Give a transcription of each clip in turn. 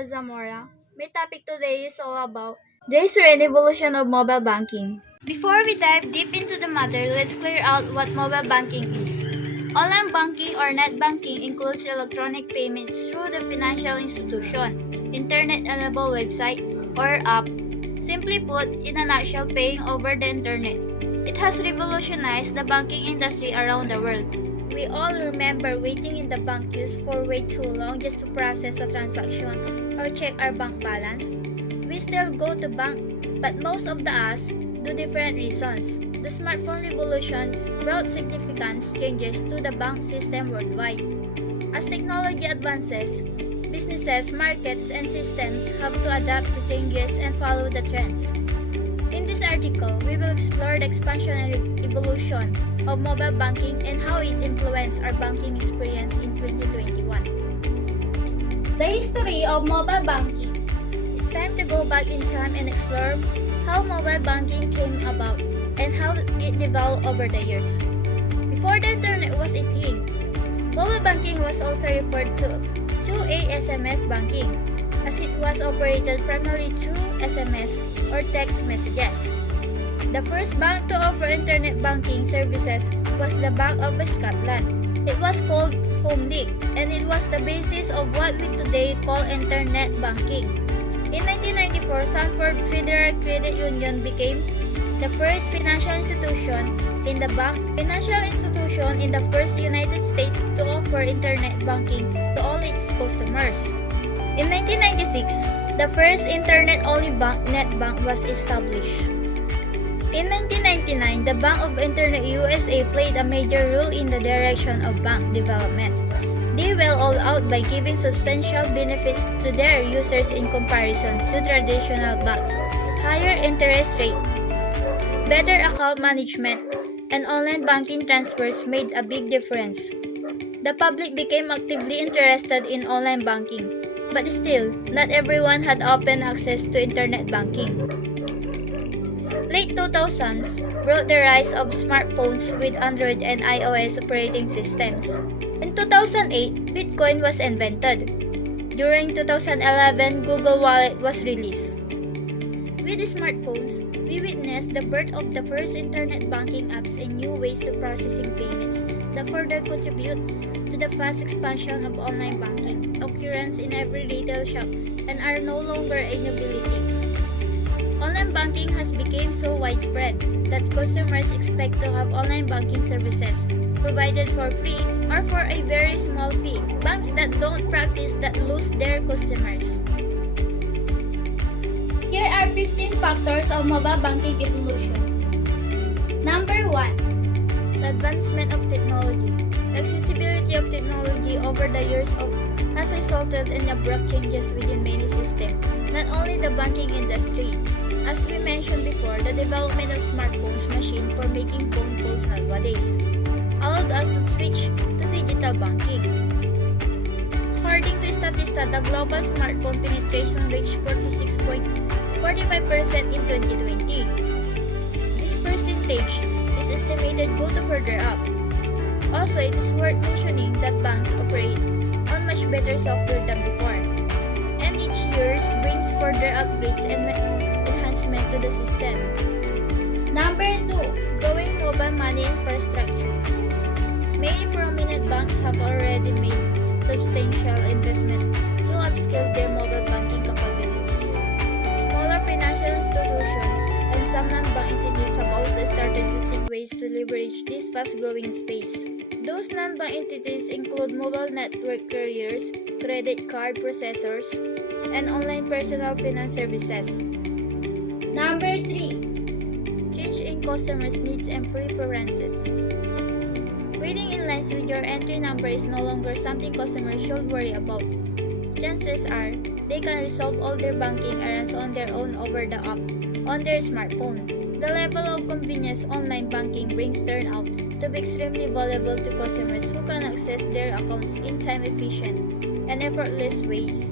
Marco Zamora. My topic today is all about the history and evolution of mobile banking. Before we dive deep into the matter, let's clear out what mobile banking is. Online banking or net banking includes electronic payments through the financial institution, internet-enabled website, or app. Simply put, in a nutshell, paying over the internet. It has revolutionized the banking industry around the world. We all remember waiting in the bank queues for way too long just to process a transaction or check our bank balance. We still go to bank, but most of us do different reasons. The smartphone revolution brought significant changes to the bank system worldwide. As technology advances, businesses, markets, and systems have to adapt to changes and follow the trends. In this article, we will explore the expansion and evolution of mobile banking and how it influenced our banking experience in 2021. The history of mobile banking. It's time to go back in time and explore how mobile banking came about and how it developed over the years. Before the internet was a thing, mobile banking was also referred to as SMS banking, as it was operated primarily through SMS or text messages. The first bank to offer internet banking services was the Bank of Scotland. It was called HomeLink, and it was the basis of what we today call internet banking. In 1994, Sanford Federal Credit Union became the first financial institution in the first United States to offer internet banking to all its customers. In 1996, the first internet-only bank, NetBank, was established. In 1999, the Bank of Internet USA played a major role in the direction of bank development. They went all out by giving substantial benefits to their users in comparison to traditional banks. Higher interest rate, better account management, and online banking transfers made a big difference. The public became actively interested in online banking, but still, not everyone had open access to internet banking. Late 2000s brought the rise of smartphones with Android and iOS operating systems. In 2008, Bitcoin was invented. During 2011, Google Wallet was released. With smartphones, we witnessed the birth of the first internet banking apps and new ways to processing payments that further contribute to the fast expansion of online banking, occurrence in every retail shop, and are no longer a novelty. Online banking has become so widespread that customers expect to have online banking services provided for free or for a very small fee. Banks that don't practice that lose their customers. Here are 15 factors of mobile banking evolution. Number 1. The advancement of technology. The accessibility of technology over the years has resulted in abrupt changes within many systems, not only the banking industry. As we mentioned before, the development of smartphones machine for making phone calls nowadays allowed us to switch to digital banking. According to Statista, the global smartphone penetration reached 46.45% in 2020. This percentage is estimated to go further up. Also, it is worth mentioning that banks operate on much better software than before, and each year brings further upgrades and enhancement to the system. Number 2. Growing mobile money infrastructure. Many prominent banks have already made substantial investment to upscale their mobile banking capabilities. Smaller financial institutions and some non-bank entities have also started to seek ways to leverage this fast-growing space. Those non-bank entities include mobile network carriers, credit card processors, and online personal finance services. Number 3. Change in customers' needs and preferences. Waiting in lines with your entry number is no longer something customers should worry about. Chances are, they can resolve all their banking errands on their own over the app on their smartphone. The level of convenience online banking brings turn out to be extremely valuable to customers who can access their accounts in time-efficient and effortless ways.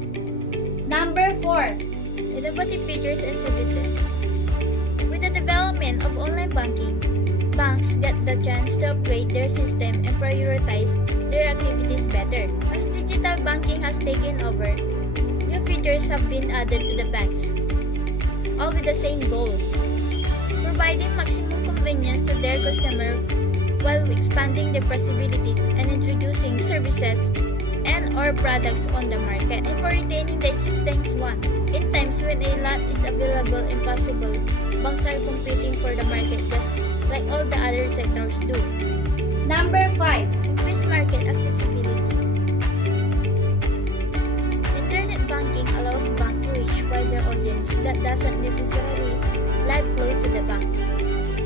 Number 4. Innovative features and services. With the development of online banking, banks get the chance to upgrade their system and prioritize their activities better. As digital banking has taken over, new features features have been added to the banks, all with the same goal: providing maximum convenience to their customer while expanding their possibilities and introducing services and/or products on the market, and for retaining the existing one. In times when a lot is available and possible, banks are competing for the market just like all the other sectors do. Number 5. Increase market accessibility. Internet banking allows bank to reach wider audience that doesn't necessarily live close to the bank.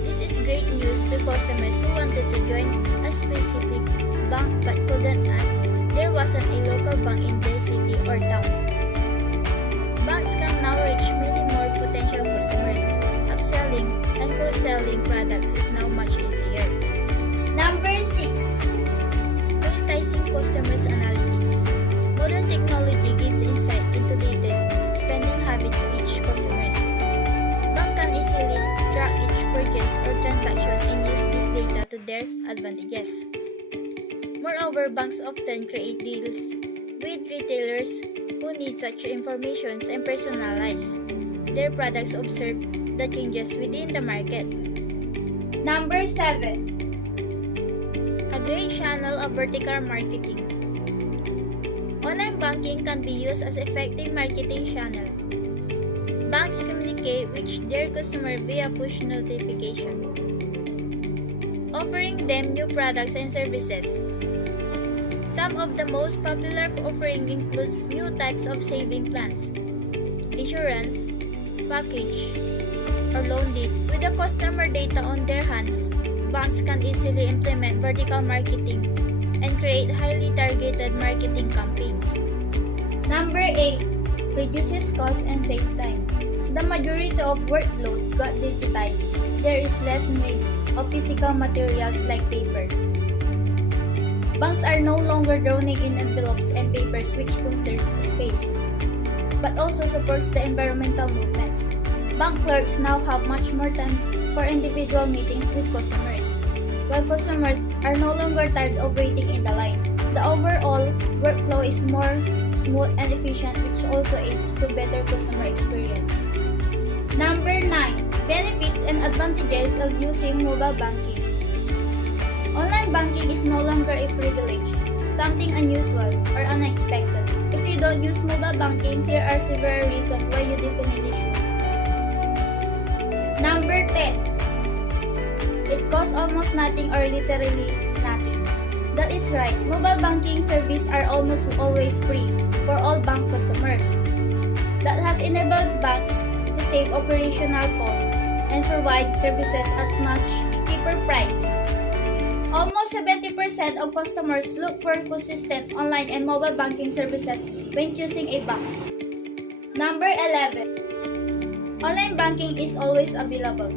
This is great news to customers who wanted to join a specific bank but couldn't as there wasn't a local bank in their city or town. Banks can now reach many more potential customers. Upselling and cross-selling products is now much easier. Number 6. Monetizing customers' analytics. Modern technology gives insight into data spending habits of each customers. Bank can easily track each purchase or transaction and use this data to their advantages. Moreover, banks often create deals with retailers who need such information and personalize their products, observe the changes within the market. Number 7. A great channel of vertical marketing. Online banking can be used as effective marketing channel. Banks communicate with their customer via push notification, offering them new products and services. Some of the most popular offering includes new types of saving plans, insurance, package, or loan deal. With the customer data on their hands, banks can easily implement vertical marketing and create highly targeted marketing campaigns. Number 8. Reduces cost and save time. As the majority of workload got digitized, there is less need of physical materials like paper. Banks are no longer drowning in envelopes and papers, which conserves space, but also supports the environmental movements. Bank clerks now have much more time for individual meetings with customers, while customers are no longer tired of waiting in the line. The overall workflow is more smooth and efficient, which also aids to better customer experience. Number 9. Benefits and advantages of using mobile banking. Online banking is no longer a privilege, something unusual or unexpected. If you don't use mobile banking, here are several reasons why you definitely should. Number 10. It costs almost nothing or literally nothing. That is right, mobile banking services are almost always free for all bank customers. That has enabled banks to save operational costs and provide services at much cheaper price. Almost 70% of customers look for consistent online and mobile banking services when choosing a bank. Number 11. Online banking is always available.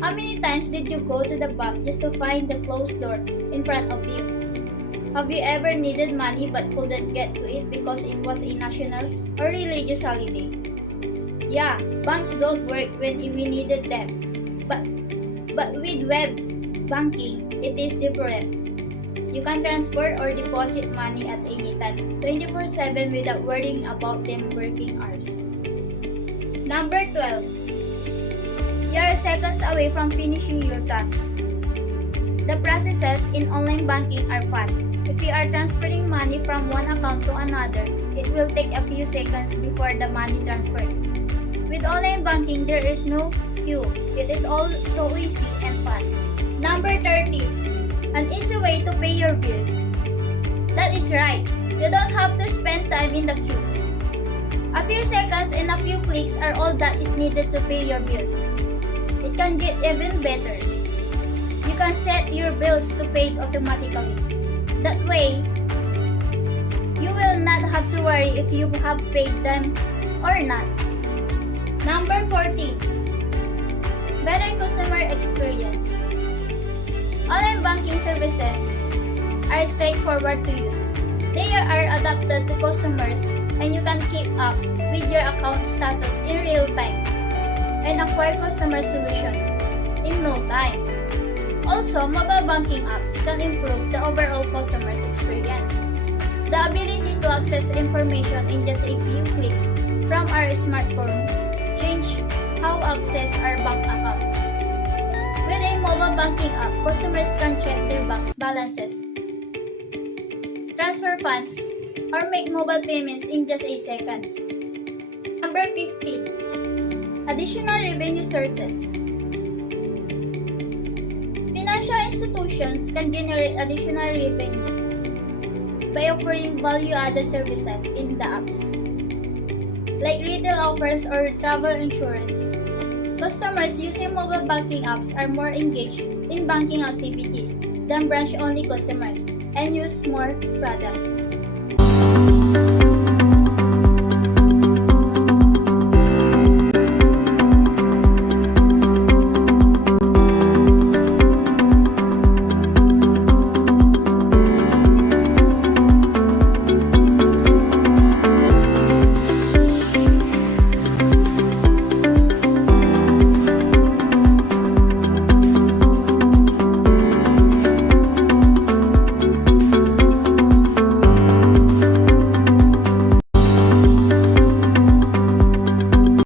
How many times did you go to the bank just to find the closed door in front of you? Have you ever needed money but couldn't get to it because it was a national or religious holiday? Yeah, banks don't work when we needed them. But with web banking, it is different. You can transfer or deposit money at any time, 24/7 without worrying about them working hours. Number 12. You are seconds away from finishing your task. The processes in online banking are fast. If you are transferring money from one account to another, it will take a few seconds before the money transferred. With online banking, there is no queue. It is all so easy and fast. Number 13. An easy way to pay your bills. That is right. You don't have to spend time in the queue. A few seconds and a few clicks are all that is needed to pay your bills. It can get even better. You can set your bills to pay automatically. That way, you will not have to worry if you have paid them or not. Number 14. Better customer experience. Online banking services are straightforward to use. They are adapted to customers and you can keep up with your account status in real time and acquire customer solution in no time. Also, mobile banking apps can improve the overall customer's experience. The ability to access information in just a few clicks from our smartphones change how access our bank accounts. With a mobile banking app, customers can check their bank's balances, transfer funds, or make mobile payments in just a seconds. Number 15. Additional revenue sources. Financial institutions can generate additional revenue by offering value-added services in the apps, like retail offers or travel insurance. Customers using mobile banking apps are more engaged in banking activities than branch-only customers and use more products.